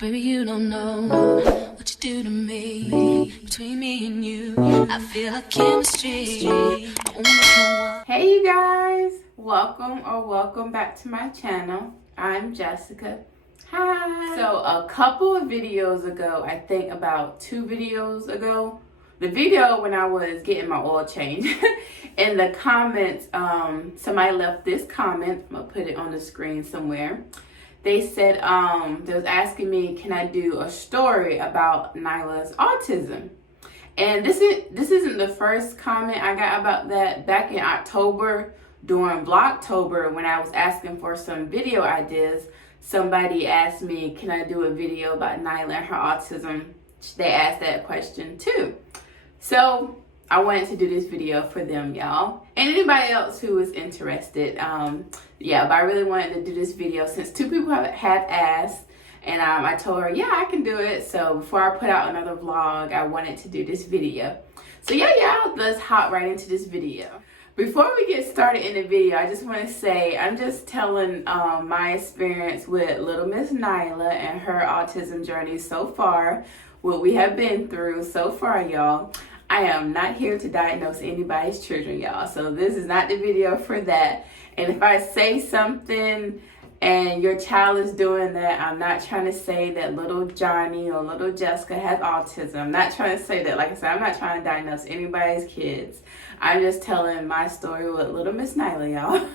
Baby, you don't know what you do to me. Between me and you, I feel like chemistry. I won't make no one. Hey you guys, welcome back to my channel. I'm Jessica. Hi. So a couple of videos ago, I think about 2 videos ago, the video when I was getting my oil change, in the comments, somebody left this comment. I'm gonna put it on the screen somewhere. They said, they was asking me, can I do a story about Nyla's autism? And this isn't the first comment I got about that. Back in October, during Vlogtober, when I was asking for some video ideas, somebody asked me, can I do a video about Nyla and her autism? They asked that question too. So I wanted to do this video for them, y'all. And anybody else who is interested. But I really wanted to do this video since 2 people have asked. And I told her, yeah, I can do it. So before I put out another vlog, I wanted to do this video. So yeah, y'all, let's hop right into this video. Before we get started in the video, I just want to say, I'm just telling my experience with little Miss Nyla and her autism journey so far, what we have been through so far, y'all. I am not here to diagnose anybody's children, y'all. So this is not the video for that. And if I say something and your child is doing that, I'm not trying to say that little Johnny or little Jessica has autism. I'm not trying to say that. Like I said, I'm not trying to diagnose anybody's kids. I'm just telling my story with little Miss Nyla, y'all.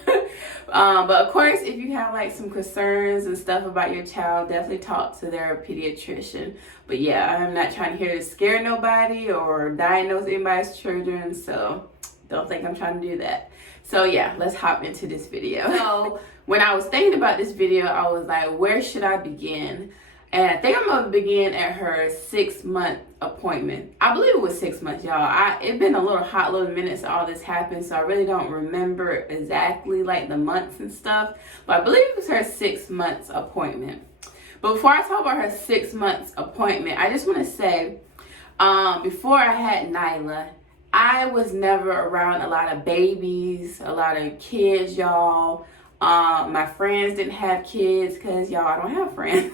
But of course, if you have like some concerns and stuff about your child, definitely talk to their pediatrician. But yeah, I'm not trying to here to scare nobody or diagnose anybody's children. So don't think I'm trying to do that. So yeah, let's hop into this video. So when I was thinking about this video, I was like, where should I begin? And I think I'm gonna begin at her 6-month appointment. I believe it was 6 months, y'all. It's been a little minute since all this happened, so I really don't remember exactly like the months and stuff. But I believe it was her 6 months appointment. But before I talk about her 6 months appointment, I just want to say, before I had Nyla, I was never around a lot of babies, a lot of kids, y'all. My friends didn't have kids because, y'all, I don't have friends.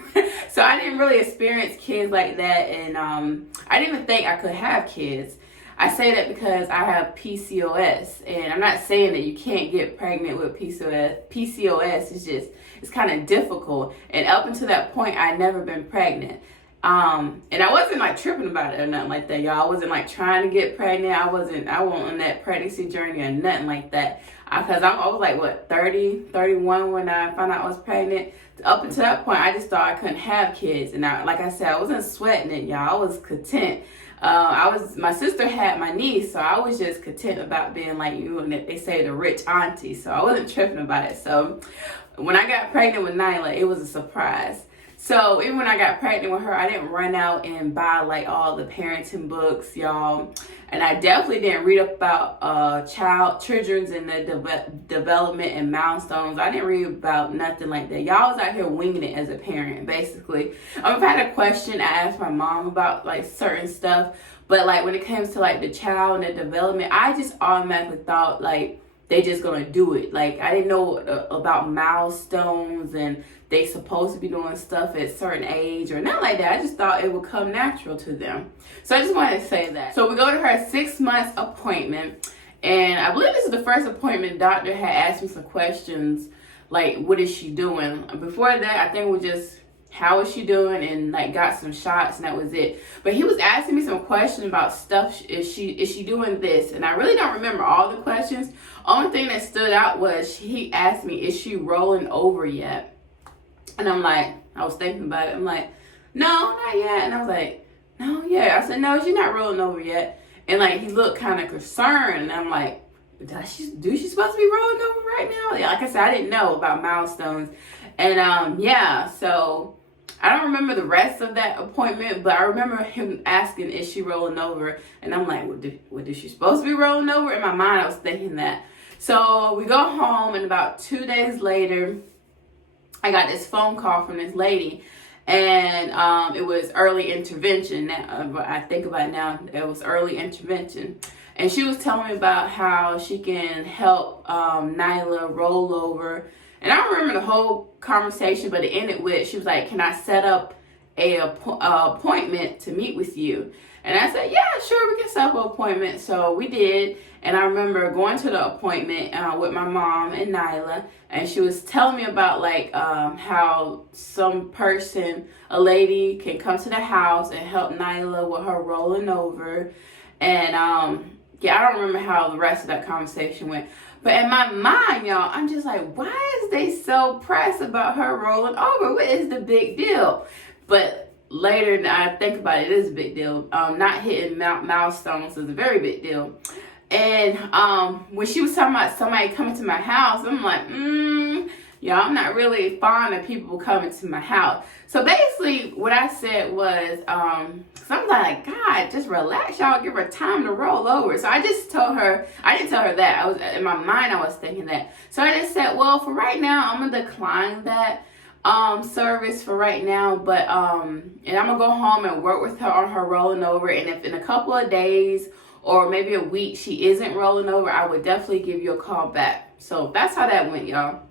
So I didn't really experience kids like that. And I didn't even think I could have kids. I say that because I have PCOS. And I'm not saying that you can't get pregnant with PCOS. PCOS is just, it's kind of difficult. And up until that point, I'd never been pregnant. And I wasn't like tripping about it or nothing like that, y'all. I wasn't like trying to get pregnant. I wasn't on that pregnancy journey or nothing like that. Because I was like, what, 30, 31 when I found out I was pregnant. Up until that point, I just thought I couldn't have kids. And like I said, I wasn't sweating it, y'all. I was content. My sister had my niece, so I was just content about being like, they say the rich auntie. So I wasn't tripping about it. So when I got pregnant with Nyla, it was a surprise. So even when I got pregnant with her, I didn't run out and buy like all the parenting books, y'all. And I definitely didn't read about children's and their development and milestones. I didn't read about nothing like that. Y'all was out here winging it as a parent, basically. If I had a question, I asked my mom about like certain stuff. But like when it comes to like the child and the development, I just automatically thought like they just gonna do it. Like I didn't know about milestones and they supposed to be doing stuff at a certain age or nothing like that. I just thought it would come natural to them. So I just wanted to say that. So we go to her 6 months appointment, and I believe this is the first appointment. Doctor had asked me some questions like, what is she doing? Before that, I think it was just, how is she doing, and like got some shots, and that was it. But he was asking me some questions about stuff. Is she doing this? And I really don't remember all the questions. Only thing that stood out was he asked me, is she rolling over yet? And I'm like, I was thinking about it. I'm like, no, not yet. And I was like, no, yeah. I said, no, she's not rolling over yet. And like, he looked kind of concerned. And I'm like, is she supposed to be rolling over right now? Yeah, like I said, I didn't know about milestones. And so I don't remember the rest of that appointment, but I remember him asking, is she rolling over? And I'm like, what is she supposed to be rolling over? In my mind, I was thinking that. So we go home, and about 2 days later, I got this phone call from this lady, and it was early intervention. Now, I think about it now, it was early intervention. And she was telling me about how she can help Nyla roll over. And I don't remember the whole conversation, but it ended with, she was like, can I set up appointment to meet with you. And I said, yeah, sure, we can set up an appointment. So we did. And I remember going to the appointment with my mom and Nyla. And she was telling me about like how some person, a lady, can come to the house and help Nyla with her rolling over. And yeah, I don't remember how the rest of that conversation went. But in my mind, y'all, I'm just like, why is they so pressed about her rolling over? What is the big deal? But later, I think about it, it is a big deal. Not hitting milestones is a very big deal. And when she was talking about somebody coming to my house, I'm like, y'all, I'm not really fond of people coming to my house. So basically, what I said was, cause I'm like, God, just relax, y'all. Give her time to roll over. So I just told her, I didn't tell her that. I was in my mind, I was thinking that. So I just said, well, for right now, I'm gonna decline that service for right now. But and I'm gonna go home and work with her on her rolling over. And if in a couple of days or maybe a week she isn't rolling over, I would definitely give you a call back. So that's how that went, y'all.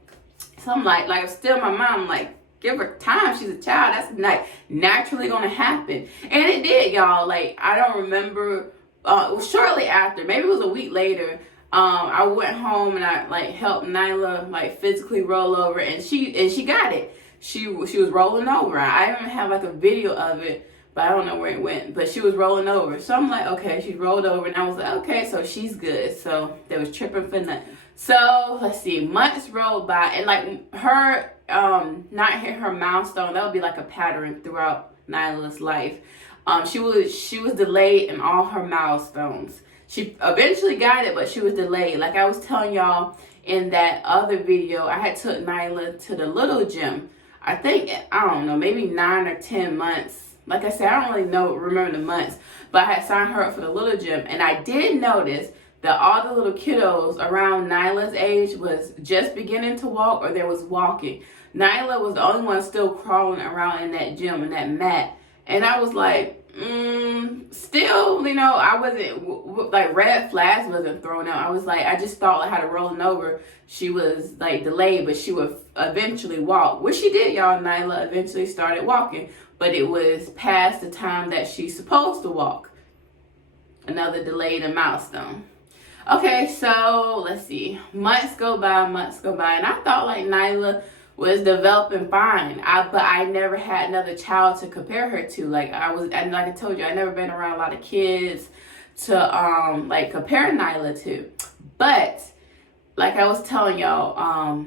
So I'm like still in my mind, I'm like, give her time. She's a child. That's like naturally gonna happen. And it did, y'all. Like, I don't remember, shortly after, maybe it was a week later, I went home and I like helped Nyla like physically roll over, and she got it. She was rolling over. I even have like a video of it, but I don't know where it went. But she was rolling over. So I'm like, okay, she rolled over, and I was like, okay, so she's good. So they was tripping for nothing. So let's see, months rolled by, and like her not hitting her milestone, that would be like a pattern throughout Nyla's life. She was delayed in all her milestones. She eventually got it, but she was delayed. Like I was telling y'all in that other video, I had took Nyla to the little gym. I think, I don't know, maybe 9 or 10 months. Like I said, I don't really remember the months, but I had signed her up for the little gym. And I did notice that all the little kiddos around Nyla's age was just beginning to walk, or they was walking. Nyla was the only one still crawling around in that gym, in that mat. And I was like, still, you know, I wasn't, like, red flags wasn't thrown out. I was like, I just thought like how to rolling over, she was like delayed, but she would eventually walk, which she did, y'all. Nyla eventually started walking, but it was past the time that she's supposed to walk. Another delayed milestone. Okay, so let's see, months go by, and I thought like Nyla was developing fine. But I never had another child to compare her to. Like and like I told you, I never been around a lot of kids to like compare Nyla to. But like I was telling y'all,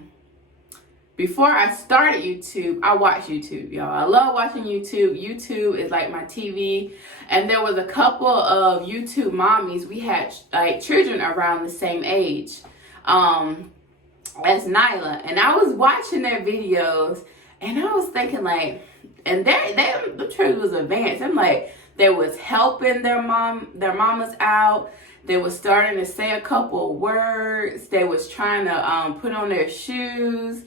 before I started YouTube, I watched YouTube, y'all. I love watching YouTube. YouTube is like my TV. And there was a couple of YouTube mommies. We had like children around the same age as Nyla. And I was watching their videos, and I was thinking like, and the children was advanced. I'm like, they was helping their mamas out. They was starting to say a couple of words. They was trying to put on their shoes.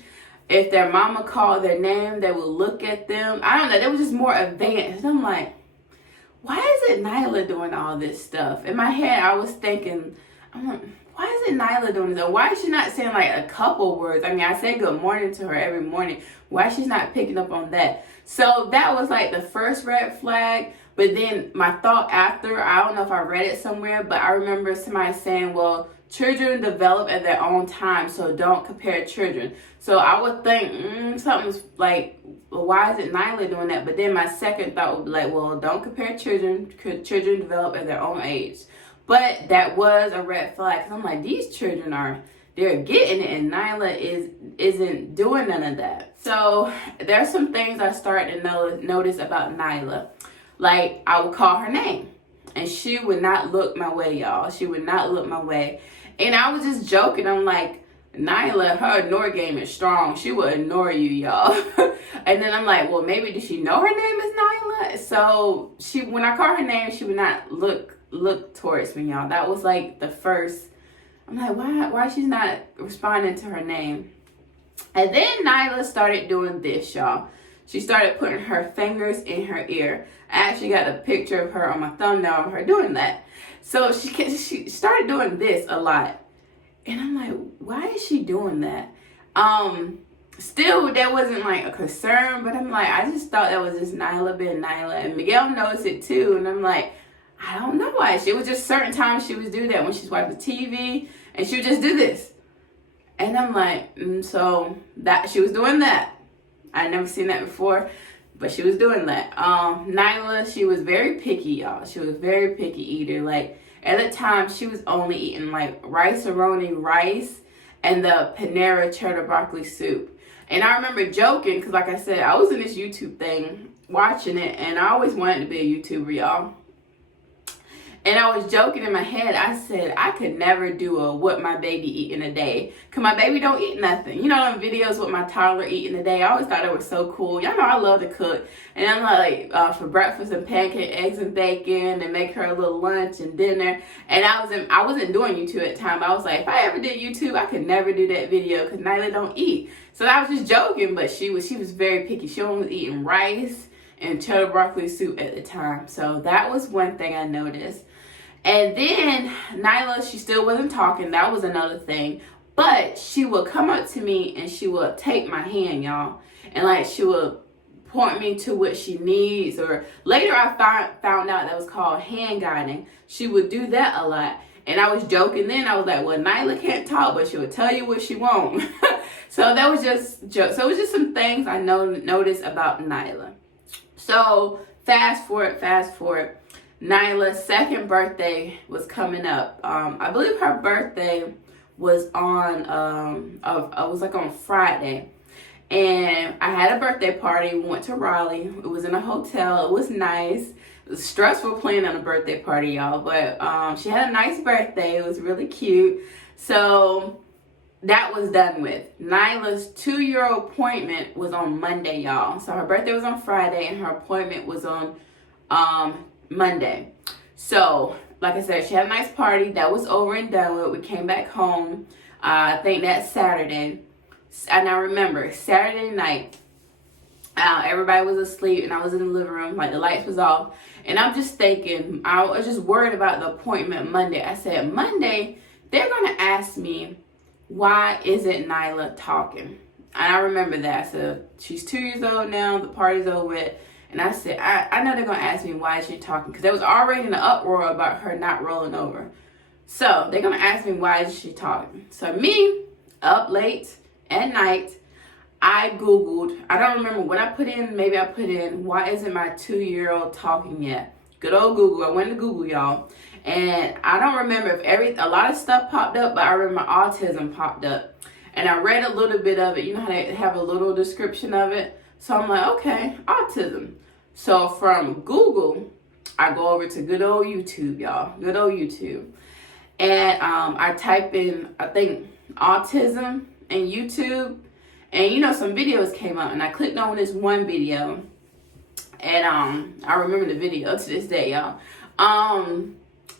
If their mama called their name, they would look at them. I don't know. They were just more advanced. I'm like, why is it Nyla doing all this stuff? In my head, I was thinking, I'm like, why is it Nyla doing this? Why is she not saying like a couple words? I mean, I say good morning to her every morning. Why she's not picking up on that? So that was like the first red flag. But then my thought after, I don't know if I read it somewhere, but I remember somebody saying, well, children develop at their own time, so don't compare children. So I would think, something's like, well, why is it Nyla doing that? But then my second thought would be like, well, don't compare children. Children develop at their own age. But that was a red flag, because I'm like, these children they're getting it, and Nyla isn't doing none of that. So there's some things I started to notice about Nyla. Like, I would call her name, and she would not look my way, y'all. She would not look my way. And I was just joking. I'm like, Nyla, her ignore game is strong. She will ignore you, y'all. And then I'm like, well, maybe did she know her name is Nyla? So when I called her name, she would not look towards me, y'all. That was like the first. I'm like, why she's not responding to her name? And then Nyla started doing this, y'all. She started putting her fingers in her ear. I actually got a picture of her on my thumbnail of her doing that. So she started doing this a lot. And I'm like, why is she doing that? still, that wasn't like a concern, but I'm like, I just thought that was just Nyla being Nyla, and Miguel noticed it too, and I'm like, I don't know why. It was just certain times she would do that when she's watching TV, and she would just do this, and I'm like, so that she was doing that. I never seen that before, but she was doing that. Nyla, she was very picky, y'all. She was very picky eater. Like at the time, she was only eating like rice-a-roni rice and the Panera cheddar broccoli soup. And I remember joking, because like I said, I was in this YouTube thing, watching it, and I always wanted to be a YouTuber, y'all. And I was joking in my head, I said, I could never do a what my baby eat in a day. Because my baby don't eat nothing. You know them videos what my toddler eat in a day? I always thought it was so cool. Y'all know I love to cook. And I'm like, for breakfast and pancake, eggs and bacon, and make her a little lunch and dinner. And I wasn't doing YouTube at the time. I was like, if I ever did YouTube, I could never do that video because Nyla don't eat. So I was just joking, but she was very picky. She only was eating rice and cheddar broccoli soup at the time. So that was one thing I noticed. And then Nyla, she still wasn't talking. That was another thing. But she would come up to me and she would take my hand, y'all. And like she would point me to what she needs. Or later I found out that was called hand guiding. She would do that a lot. And I was joking then. I was like, well, Nyla can't talk, but she would tell you what she wants. So that was just joke. So it was just some things I noticed about Nyla. So fast forward. Nyla's second birthday was coming up. I believe her birthday was on on Friday. And I had a birthday party. We went to Raleigh. It was in a hotel. It was nice. It was stressful planning a birthday party, y'all. But she had a nice birthday. It was really cute. So that was done with. Nyla's 2-year appointment was on Monday, y'all. So her birthday was on Friday and her appointment was on Monday. So, like I said, she had a nice party. That was over and done with. We came back home, I think that Saturday. And I remember, Saturday night, everybody was asleep and I was in the living room, like the lights was off. And I'm just thinking, I was just worried about the appointment Monday. I said, Monday, they're going to ask me, why isn't Nyla talking? And I remember that. I said, she's 2 years old now, the party's over with. And I said, I know they're going to ask me why is she talking. Because there was already an uproar about her not rolling over. So they're going to ask me why is she talking. So me, up late at night, I Googled. I don't remember what I put in. Maybe I put in, why isn't my 2-year-old talking yet? Good old Google. I went to Google, y'all. And I don't remember if a lot of stuff popped up, but I remember autism popped up. And I read a little bit of it. You know how they have a little description of it? So I'm like, okay, autism. So from Google, I go over to good old YouTube, y'all. Good old YouTube. And I type in, I think, autism in YouTube. And, you know, some videos came up. And I clicked on this one video. And I remember the video to this day, y'all.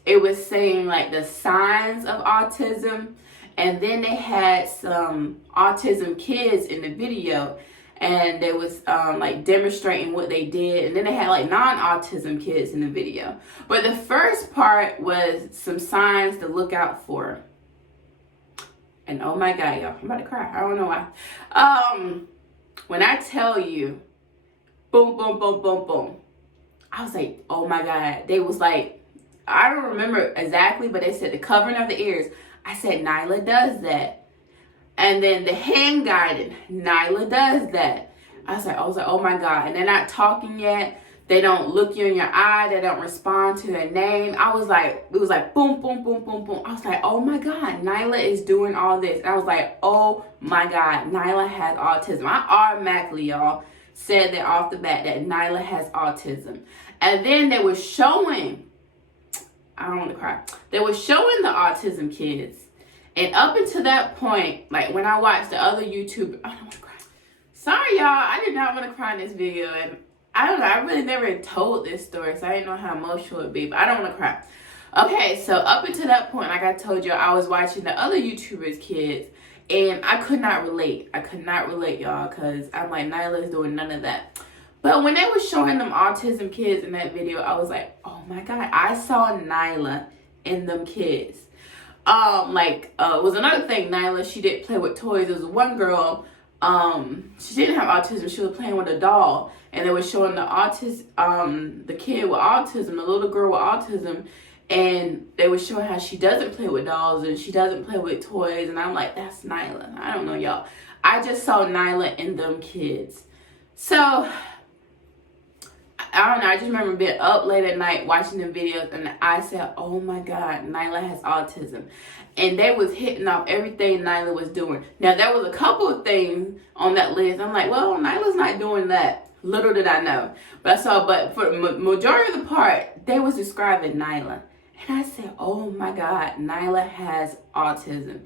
It was saying, like, the signs of autism. And then they had some autism kids in the video. And they was like demonstrating what they did. And then they had like non-autism kids in the video. But the first part was some signs to look out for. And oh my God, y'all, I'm about to cry. I don't know why. When I tell you, boom, boom, boom, boom, boom. I was like, oh my God. They was like, I don't remember exactly, but they said the covering of the ears. I said, Nyla does that. And then the hand guiding, Nyla does that. I was like, oh my God. And they're not talking yet. They don't look you in your eye. They don't respond to their name. I was like, it was like boom, boom, boom, boom, boom. I was like, oh my God, Nyla is doing all this. And I was like, oh my God, Nyla has autism. I automatically, y'all, said that off the bat that Nyla has autism. And then they were showing, I don't want to cry. They were showing the autism kids. And up until that point, like when I watched the other YouTube, I don't want to cry. Sorry, y'all. I did not want to cry in this video. And I don't know. I really never told this story, so I didn't know how emotional it would be. But I don't want to cry. Okay, so up until that point, like I told you, I was watching the other YouTubers' kids. And I could not relate. I could not relate, y'all. Because I'm like, Nyla is doing none of that. But when they were showing them autism kids in that video, I was like, oh my God. I saw Nyla in them kids. Was another thing, Nyla, she did play with toys. There was one girl, she didn't have autism. She was playing with a doll, and they were showing the kid with autism, the little girl with autism, and they were showing how she doesn't play with dolls and she doesn't play with toys. And I'm like, that's Nyla. I don't know, y'all. I just saw Nyla in them kids. So I don't know. I just remember being up late at night watching the videos, and I said, oh my God, Nyla has autism. And they was hitting off everything Nyla was doing. Now, there was a couple of things on that list. I'm like, well, Nyla's not doing that. Little did I know. But for the majority of the part, they was describing Nyla. And I said, oh my God, Nyla has autism.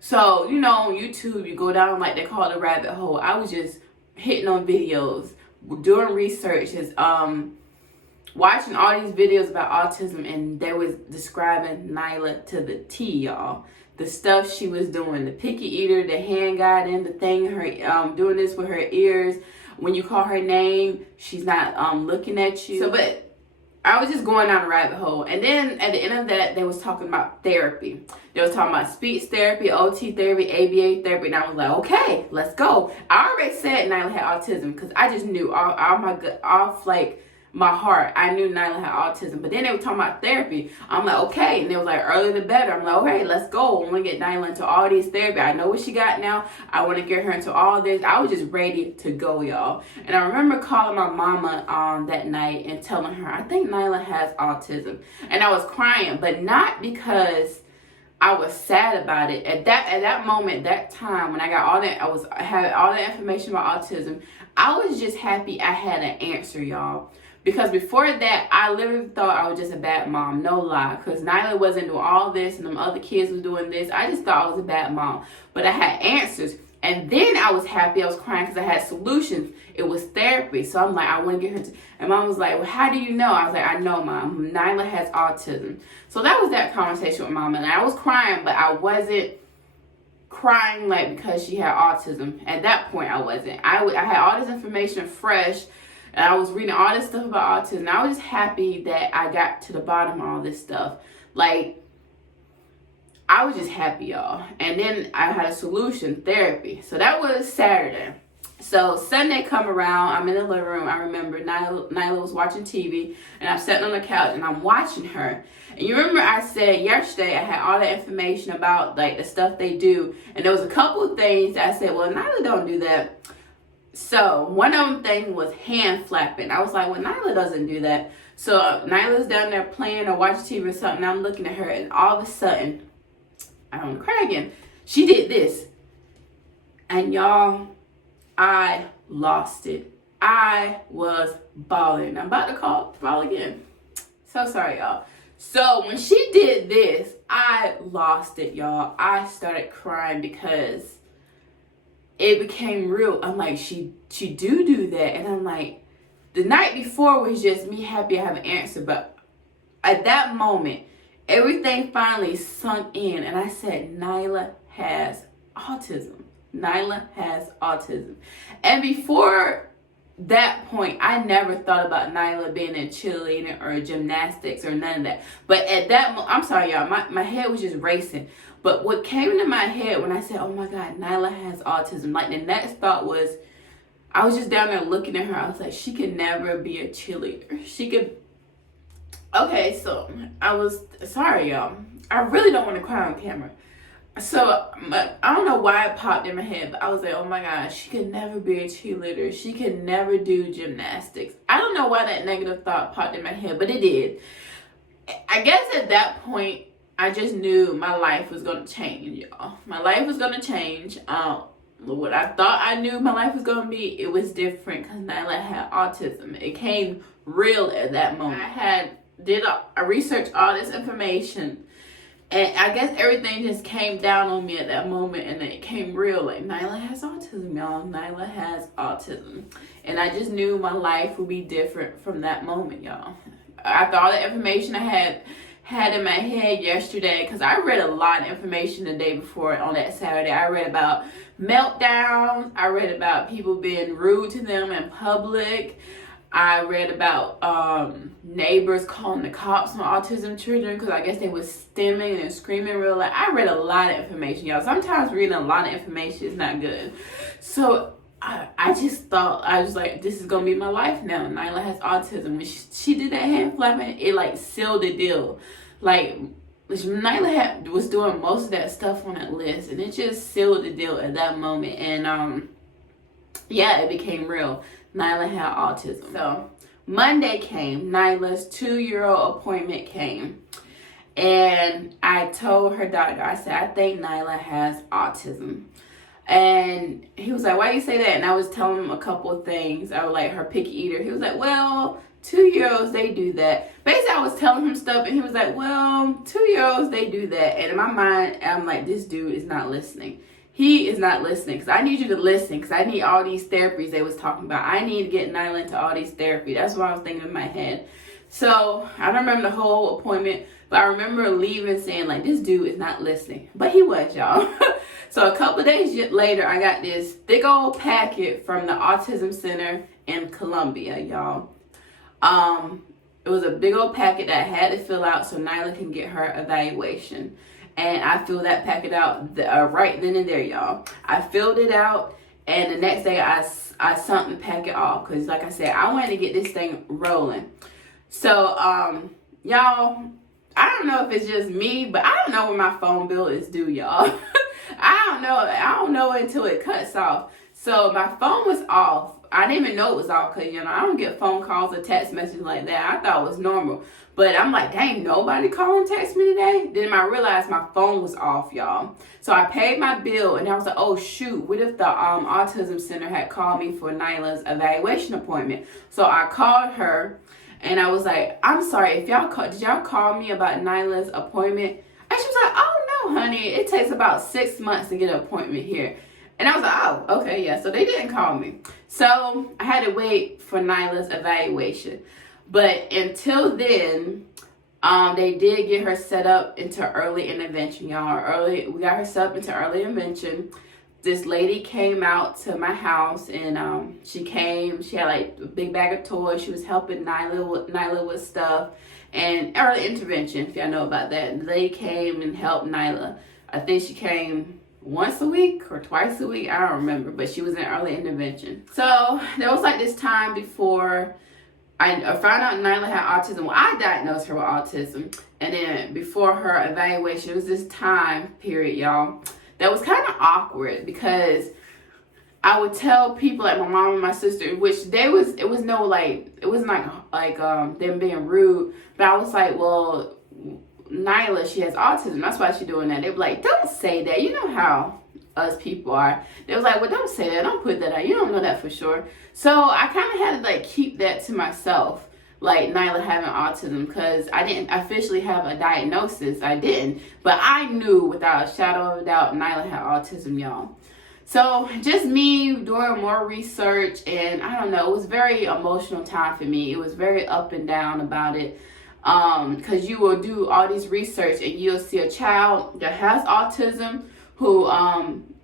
So, you know, on YouTube, you go down, like they call it a rabbit hole. I was just hitting on videos, doing researches, watching all these videos about autism, and they was describing Nyla to the T, y'all. The stuff she was doing, the picky eater, the hand guiding, the thing, her doing this with her ears. When you call her name, she's not looking at you. So, but I was just going down a rabbit hole. And then at the end of that, they was talking about therapy. They was talking about speech therapy, OT therapy, ABA therapy. And I was like, okay, let's go. I already said Nyla had autism because I just knew off my heart, I knew Nyla had autism. But then they were talking about therapy. I'm like, okay. And they was like, earlier the better. I'm like, okay, let's go. I want to get Nyla into all these therapy. I know what she got now. I want to get her into all this. I was just ready to go, y'all. And I remember calling my mama that night and telling her, I think Nyla has autism. And I was crying, but not because I was sad about it. At that moment, that time, when I got all that, I had all that information about autism, I was just happy I had an answer, y'all. Because before that, I literally thought I was just a bad mom. No lie. Because Nyla wasn't doing all this and them other kids was doing this. I just thought I was a bad mom. But I had answers. And then I was happy. I was crying because I had solutions. It was therapy. So I'm like, I want to get her to... And Mom was like, well, how do you know? I was like, I know, Mom. Nyla has autism. So that was that conversation with Mom. And I was crying, but I wasn't crying like because she had autism. At that point, I wasn't. I had all this information fresh. And I was reading all this stuff about autism. And I was just happy that I got to the bottom of all this stuff. Like, I was just happy, y'all. And then I had a solution, therapy. So that was Saturday. So Sunday come around, I'm in the living room. I remember Nyla was watching TV. And I'm sitting on the couch and I'm watching her. And you remember I said yesterday I had all that information about like the stuff they do. And there was a couple of things that I said, well, Nyla don't do that. So one of them things was hand flapping. I was like, well, Nyla doesn't do that. So Nyla's down there playing or watching TV or something. I'm looking at her, and all of a sudden, I don't want to cry again. She did this. And y'all, I lost it. I was bawling. I'm about to bawl again. So sorry, y'all. So when she did this, I lost it, y'all. I started crying because it became real. I'm like, she do that. And I'm like, the night before was just me happy I have an answer. But at that moment, everything finally sunk in. And I said, Nyla has autism. Nyla has autism. And before that point, I never thought about Nyla being in cheerleading or gymnastics or none of that. But at that moment, I'm sorry, y'all, my head was just racing. But what came into my head when I said, oh my God, Nyla has autism, like the next thought was, I was just down there looking at her. I was like, she could never be a cheerleader. She could. Okay, so I was, sorry, y'all. I really don't want to cry on camera. So I don't know why it popped in my head, but I was like, oh my gosh, she could never be a cheerleader. She could never do gymnastics. I don't know why that negative thought popped in my head, but it did. I guess at that point, I just knew my life was going to change, y'all. My life was going to change. What I thought I knew my life was going to be, it was different because Nyla had autism. It came real at that moment. I researched all this information, and I guess everything just came down on me at that moment, and it came real. Like, Nyla has autism, y'all. Nyla has autism. And I just knew my life would be different from that moment, y'all. After all the information I had in my head yesterday, because I read a lot of information the day before on that Saturday. I read about meltdowns. I read about people being rude to them in public. I read about neighbors calling the cops on autism children because I guess they was stimming and screaming real loud. I read a lot of information, y'all. Sometimes reading a lot of information is not good. So I just thought, I was like, this is going to be my life now. Nyla has autism. When she did that hand flapping, it like sealed the deal. Like, Nyla was doing most of that stuff on that list, and it just sealed the deal at that moment. And yeah, it became real. Nyla had autism. So Monday came. Nyla's 2-year-old appointment came. And I told her doctor, I said, I think Nyla has autism. And he was like, why you say that? And I was telling him a couple of things. I was like, her picky eater. He was like, well, 2-year-olds, they do that. Basically, I was telling him stuff, and he was like, well, 2-year-olds, they do that. And in my mind, I'm like, this dude is not listening. He is not listening, because I need you to listen, because I need all these therapies they was talking about. I need to get Nyla into all these therapy. That's what I was thinking in my head. So I don't remember the whole appointment, but I remember leaving saying, like, this dude is not listening. But he was, y'all. So a couple of days later, I got this big old packet from the Autism Center in Columbia, y'all. It was a big old packet that I had to fill out so Nyla can get her evaluation. And I filled that packet out right then and there, y'all. I filled it out, and the next day I sent the packet off because, like I said, I wanted to get this thing rolling. So, y'all, I don't know if it's just me, but I don't know when my phone bill is due, y'all. I don't know until it cuts off. So my phone was off. I didn't even know it was off because, I don't get phone calls or text messages like that. I thought it was normal. But I'm like, dang, nobody called and text me today? Then I realized my phone was off, y'all. So I paid my bill, and I was like, oh, shoot. What if the Autism Center had called me for Nyla's evaluation appointment? So I called her, and I was like, I'm sorry, did y'all call me about Nyla's appointment? And she was like, oh, no, honey. It takes about 6 months to get an appointment here. And I was like, oh, okay, yeah. So they didn't call me. So I had to wait for Nyla's evaluation. But until then, they did get her set up into early intervention, y'all. We got her set up into early intervention. This lady came out to my house, and she had like a big bag of toys. She was helping Nyla with stuff. And early intervention, if y'all know about that. The lady came and helped Nyla. I think she came once a week or twice a week. I don't remember, but she was in early intervention. So there was like this time before I found out Nyla had autism. Well, I diagnosed her with autism. And then before her evaluation, it was this time period, y'all, that was kind of awkward because I would tell people like my mom and my sister, which it wasn't like them being rude, but I was like, well, Nyla, she has autism. That's why she's doing that. They were like, don't say that. You know how us people are. They was like, well, don't say that. Don't put that out. You don't know that for sure. So I kind of had to like keep that to myself, like Nyla having autism, because I didn't officially have a diagnosis. I didn't. But I knew without a shadow of a doubt Nyla had autism, y'all. So just me doing more research, and I don't know, it was a very emotional time for me. It was very up and down about it. Because you will do all this research and you'll see a child that has autism who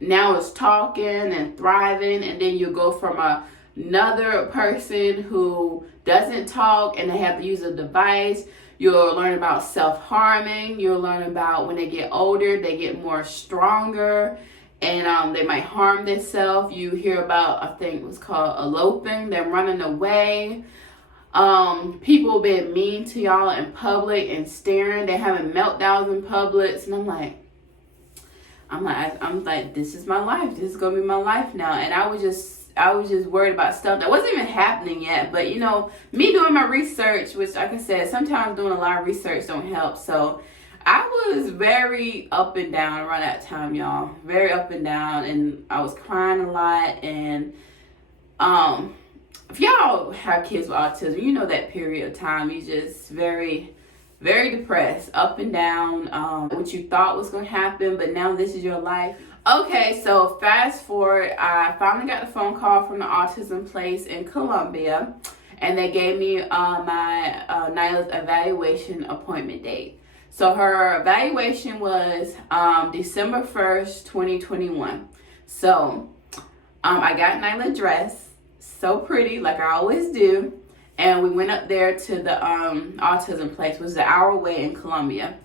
now is talking and thriving, and then you go from another person who doesn't talk and they have to use a device. You'll learn about self-harming. You'll learn about when they get older, they get more stronger, and they might harm themselves. You hear about, I think it was called eloping, them running away. People being mean to y'all in public and staring. They having meltdowns in public, and I'm like, this is my life. This is gonna be my life now. And I was just worried about stuff that wasn't even happening yet. But me doing my research, which like I said, sometimes doing a lot of research don't help. So I was very up and down around that time, y'all. Very up and down, and I was crying a lot. And if y'all have kids with autism, you know that period of time, you just very, very depressed, up and down, what you thought was going to happen, but now this is your life. Okay, so fast forward, I finally got the phone call from the autism place in Columbia, and they gave me my Nyla's evaluation appointment date. So her evaluation was December 1st, 2021. So I got Nyla dressed. So pretty, like I always do. and we went up there to the autism place, which is an hour away in Columbia.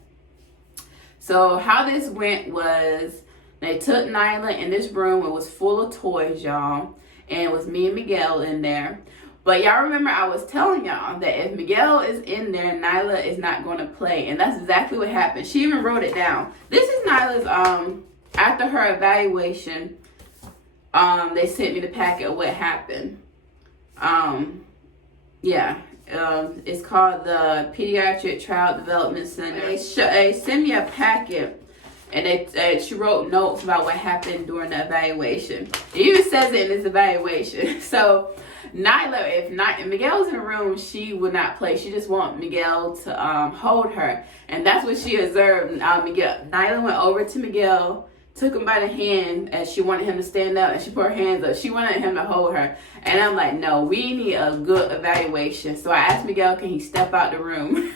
So how this went was they took Nyla in this room. It was full of toys, y'all, and it was me and Miguel in there. But y'all remember I was telling y'all that if Miguel is in there, Nyla is not going to play. And that's exactly what happened. She even wrote it down. This is Nyla's, after her evaluation, they sent me the packet of what happened. It's called the Pediatric Child Development Center. They sent me a packet, and she wrote notes about what happened during the evaluation. It even says it in this evaluation. So Nyla, if Miguel's in the room, she would not play. She just want Miguel to hold her, and that's what she observed. Nyla went over to Miguel, took him by the hand, and she wanted him to stand up, and she put her hands up. She wanted him to hold her, and I'm like, no, we need a good evaluation. So I asked Miguel, can he step out the room?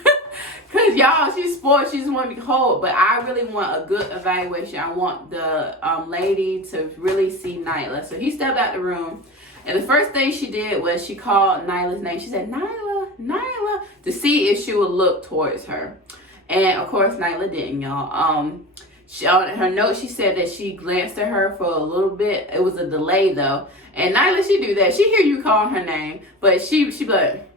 Because y'all, she's spoiled. She just want to be hold, but I really want a good evaluation. I want the lady to really see Nyla. So he stepped out the room. And the first thing she did was she called Nyla's name. She said, Nyla, Nyla, to see if she would look towards her. And of course, Nyla didn't, y'all. On her note, she said that she glanced at her for a little bit. It was a delay though. And Nyla, she do that. She hear you calling her name, but she be like,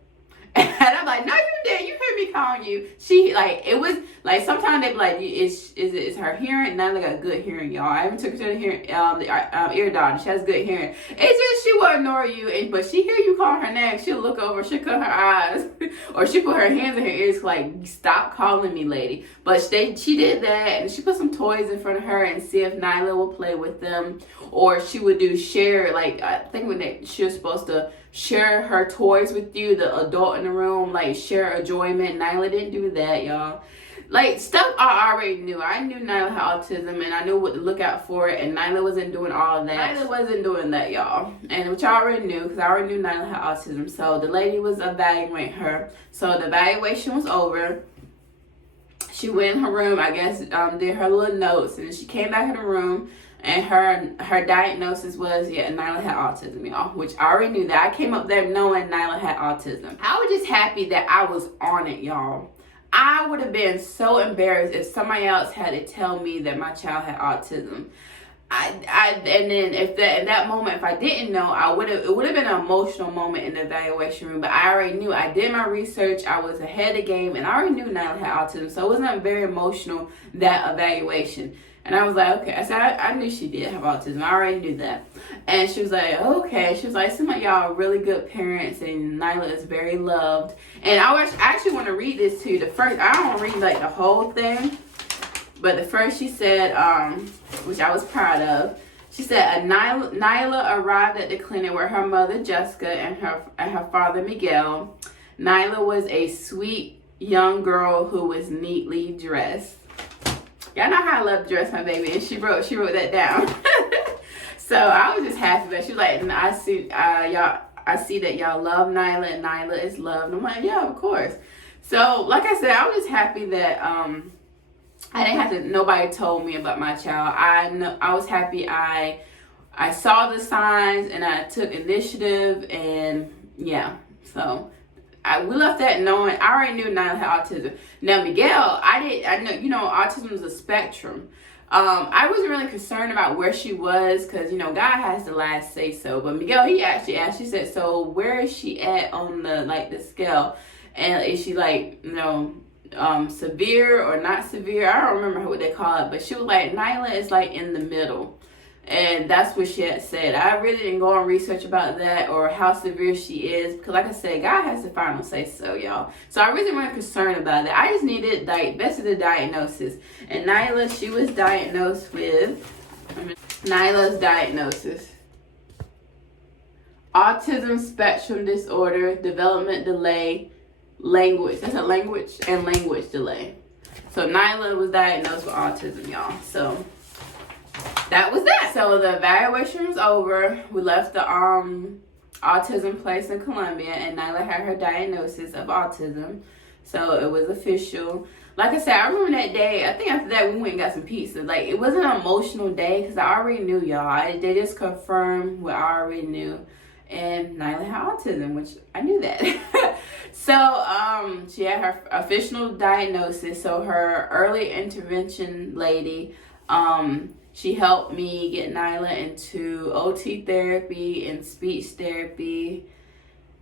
and I'm like, no, you didn't. You hear me calling you. She, like, it was, like, sometimes they be like, is her hearing? Nyla got good hearing, y'all. I even took her to the hearing, ear doctor. She has good hearing. It's just, she will ignore you, but she hear you calling her name. She'll look over, she'll cut her eyes, or she put her hands in her ears, like, stop calling me, lady. But she did that, and she put some toys in front of her and see if Nyla will play with them, or she would do share, like, I think when she was supposed to share her toys with you, the adult in the room, like share enjoyment. Nyla didn't do that, y'all. Like, stuff I already knew. I knew Nyla had autism, and I knew what to look out for, and Nyla wasn't doing all of that. Nyla wasn't doing that, y'all. And which I already knew, because I already knew Nyla had autism. So the lady was evaluating her. So the evaluation was over. She went in her room, I guess, did her little notes, and she came back in the room. And her diagnosis was, Nyla had autism, y'all, which I already knew that. I came up there knowing Nyla had autism. I was just happy that I was on it, y'all. I would have been so embarrassed if somebody else had to tell me that my child had autism. And then if that in that moment, if I didn't know, it would have been an emotional moment in the evaluation room. But I already knew. I did my research. I was ahead of the game, and I already knew Nyla had autism, so it wasn't very emotional, that evaluation. And I was like, okay. I said, I knew she did have autism. I already knew that. And she was like, okay. She was like, seem like y'all are really good parents, and Nyla is very loved. And I actually want to read this to you. The first, I don't want to read like the whole thing, but the first she said, which I was proud of. She said, Nyla arrived at the clinic with her mother, Jessica, and her father, Miguel. Nyla was a sweet young girl who was neatly dressed. Y'all know how I love to dress my baby, and she wrote that down. So I was just happy. But she was like, and I see that y'all love Nyla, and Nyla is loved. I'm like, yeah, of course. So like I said, I was just happy that I didn't have to. Nobody told me about my child. I was happy. I saw the signs, and I took initiative, and yeah. So we left that knowing. I already knew Nyla had autism. Now Miguel, I know, autism is a spectrum. I wasn't really concerned about where she was, because God has the last say so. But Miguel, he actually asked. She said, so where is she at on the scale, and is she severe or not severe? I don't remember what they call it, but she was like, Nyla is like in the middle. And that's what she had said. I really didn't go on research about that or how severe she is, because like I said, God has the final say so, y'all. So I really wasn't concerned about that. I just needed the diagnosis. And Nyla, she was diagnosed with Nyla's diagnosis: autism spectrum disorder, development delay, language. That's a language and language delay. So Nyla was diagnosed with autism, y'all. So that was that. So the evaluation was over. We left the autism place in Columbia, and Nyla had her diagnosis of autism. So it was official. Like I said, I remember that day. I think after that we went and got some pizza. Like, it wasn't an emotional day because I already knew, y'all. They just confirmed what I already knew. And Nyla had autism, which I knew that. she had her official diagnosis. So her early intervention lady, she helped me get Nyla into OT therapy and speech therapy.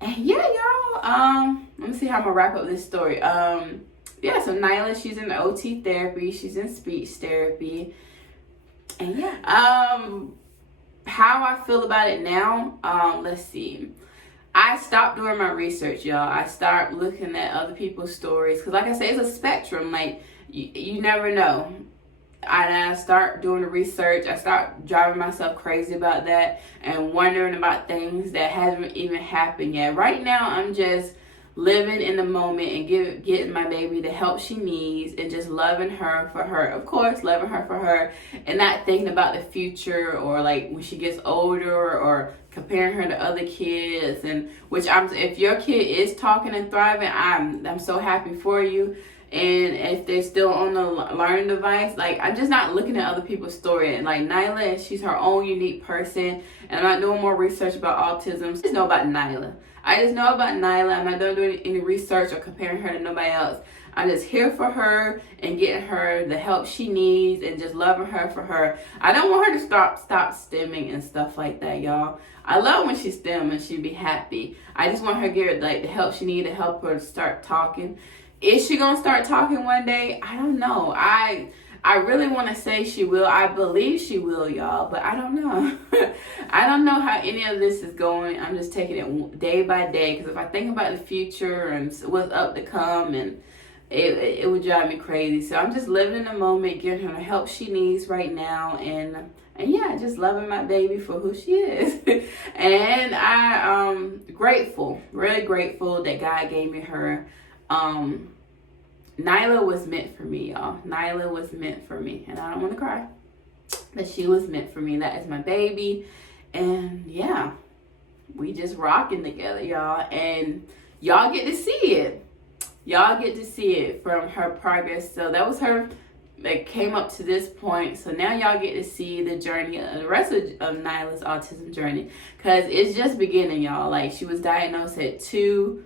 And yeah, y'all, let me see how I'm gonna wrap up this story. Yeah, so Nyla, she's in OT therapy, she's in speech therapy. And yeah, how I feel about it now, let's see. I stopped doing my research, y'all. I started looking at other people's stories. Because like I say, it's a spectrum. Like, you never know. I start doing the research. I start driving myself crazy about that and wondering about things that haven't even happened yet. Right now, I'm just living in the moment and getting my baby the help she needs and just loving her for her. Of course, loving her for her and not thinking about the future or like when she gets older or comparing her to other kids. And which if your kid is talking and thriving, I'm so happy for you. And if they're still on the learning device, like, I'm just not looking at other people's story. And like Nyla, she's her own unique person. And I'm not doing more research about autism. I just know about Nyla. I just know about Nyla. I'm not doing any research or comparing her to nobody else. I'm just here for her and getting her the help she needs and just loving her for her. I don't want her to stop stimming and stuff like that, y'all. I love when she stem and she be happy. I just want her to get like the help she needs to help her to start talking. Is she gonna start talking one day? I don't know. I really want to say she will. I believe she will, y'all, but I don't know. I don't know how any of this is going. I'm just taking it day by day because if I think about the future and what's up to come, and it would drive me crazy. So I'm just living in the moment, getting her the help she needs right now, and yeah, just loving my baby for who she is. And I'm grateful, really grateful that God gave me her. Nyla was meant for me, y'all. Nyla was meant for me. And I don't want to cry. But she was meant for me. That is my baby. And yeah, we just rocking together, y'all. And y'all get to see it. Y'all get to see it from her progress. So that was her that came up to this point. So now y'all get to see the journey, the rest of Nyla's autism journey. Because it's just beginning, y'all. Like, she was diagnosed at 2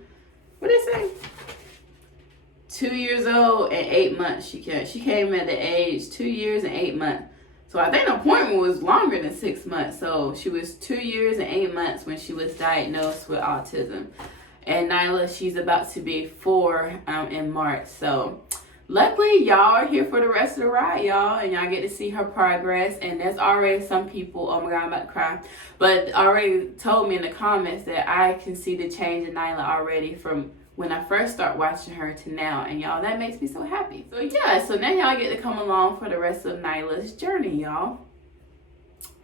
years old and 8 months. She came at the age 2 years and 8 months. So I think the appointment was longer than 6 months. So she was 2 years and 8 months when she was diagnosed with autism. And Nyla, she's about to be 4 in March. So luckily, y'all are here for the rest of the ride, y'all. And y'all get to see her progress. And there's already some people, oh my God, I'm about to cry, but already told me in the comments that I can see the change in Nyla already from when I first started watching her to now. And y'all, that makes me so happy. So yeah, so now y'all get to come along for the rest of Nyla's journey, y'all.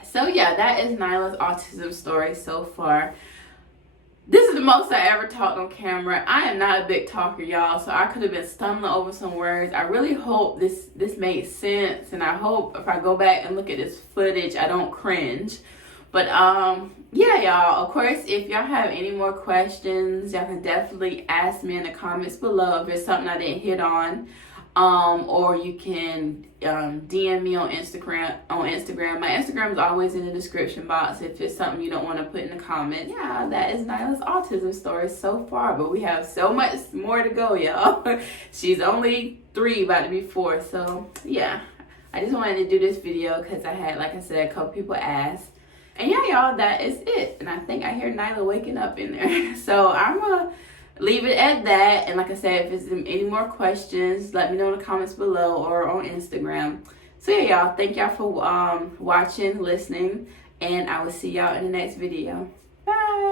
So yeah, that is Nyla's autism story so far. This is the most I ever talked on camera. I am not a big talker, y'all, so I could have been stumbling over some words. I really hope this made sense, and I hope if I go back and look at this footage, I don't cringe. But yeah, y'all, of course, if y'all have any more questions, y'all can definitely ask me in the comments below if it's something I didn't hit on. Or you can DM me on Instagram. My Instagram is always in the description box if it's something you don't want to put in the comments. Yeah, that is Nyla's autism story so far, but we have so much more to go, y'all. She's only 3, about to be 4, so yeah. I just wanted to do this video because I had, like I said, a couple people ask. And yeah, y'all, that is it. And I think I hear Nyla waking up in there. So I'm going to leave it at that. And like I said, if there's any more questions, let me know in the comments below or on Instagram. So yeah, y'all, thank y'all for watching, listening, and I will see y'all in the next video. Bye.